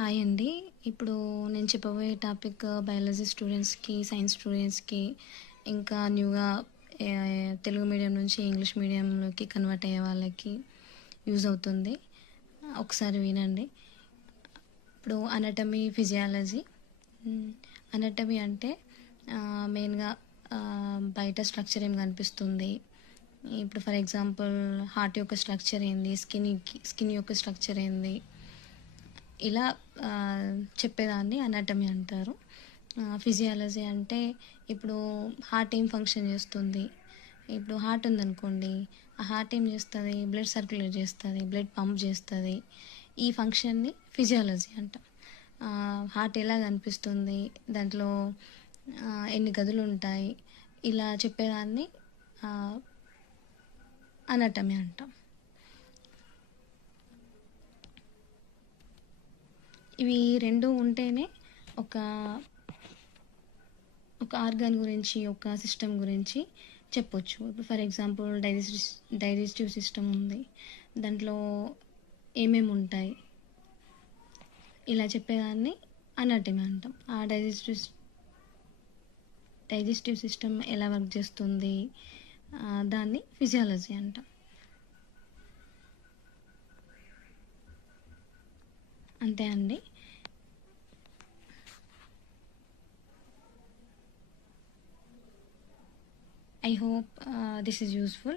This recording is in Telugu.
హాయ్ అండి. ఇప్పుడు నేను చెప్పబోయే టాపిక్ బయాలజీ స్టూడెంట్స్‌కి, సైన్స్ స్టూడెంట్స్‌కి, ఇంకా న్యూగా తెలుగు మీడియం నుంచి ఇంగ్లీష్ మీడియంలోకి కన్వర్ట్ అయ్యే వాళ్ళకి యూజ్ అవుతుంది. ఒకసారి వినండి. ఇప్పుడు అనటమీ, ఫిజియాలజీ. అనటమీ అంటే మెయిన్‌గా బయట స్ట్రక్చర్ ఏం కనిపిస్తుంది. ఇప్పుడు ఫర్ ఎగ్జాంపుల్ హార్ట్ యొక్క స్ట్రక్చర్ ఏంది, స్కిన్ యొక్క స్ట్రక్చర్ ఏంది, ఇలా చెప్పేదాన్ని అనాటమీ అంటారు. ఫిజియాలజీ అంటే ఇప్పుడు హార్ట్ ఏం ఫంక్షన్ చేస్తుంది. ఇప్పుడు హార్ట్ ఉందనుకోండి, ఆ హార్ట్ ఏం చేస్తుంది, బ్లడ్ సర్క్యులేట్ చేస్తుంది, బ్లడ్ పంప్ చేస్తుంది. ఈ ఫంక్షన్ని ఫిజియాలజీ అంటాం. హార్ట్ ఎలా కనిపిస్తుంది, దాంట్లో ఎన్ని గదులు ఉంటాయి, ఇలా చెప్పేదాన్ని అనాటమీ అంటాం. ఇవి రెండు ఉంటేనే ఒక ఆర్గాన్ గురించి, ఒక సిస్టమ్ గురించి చెప్పొచ్చు. ఇప్పుడు ఫర్ ఎగ్జాంపుల్ డైజెస్టివ్ సిస్టమ్ ఉంది, దాంట్లో ఏమేమి ఉంటాయి, ఇలా చెప్పేదాన్ని అనాటమీ అంటాం. ఆ డైజెస్టివ్ సిస్టమ్ ఎలా వర్క్ చేస్తుంది, దాన్ని ఫిజియాలజీ అంటాం. అంతే అండి. I hope this is useful.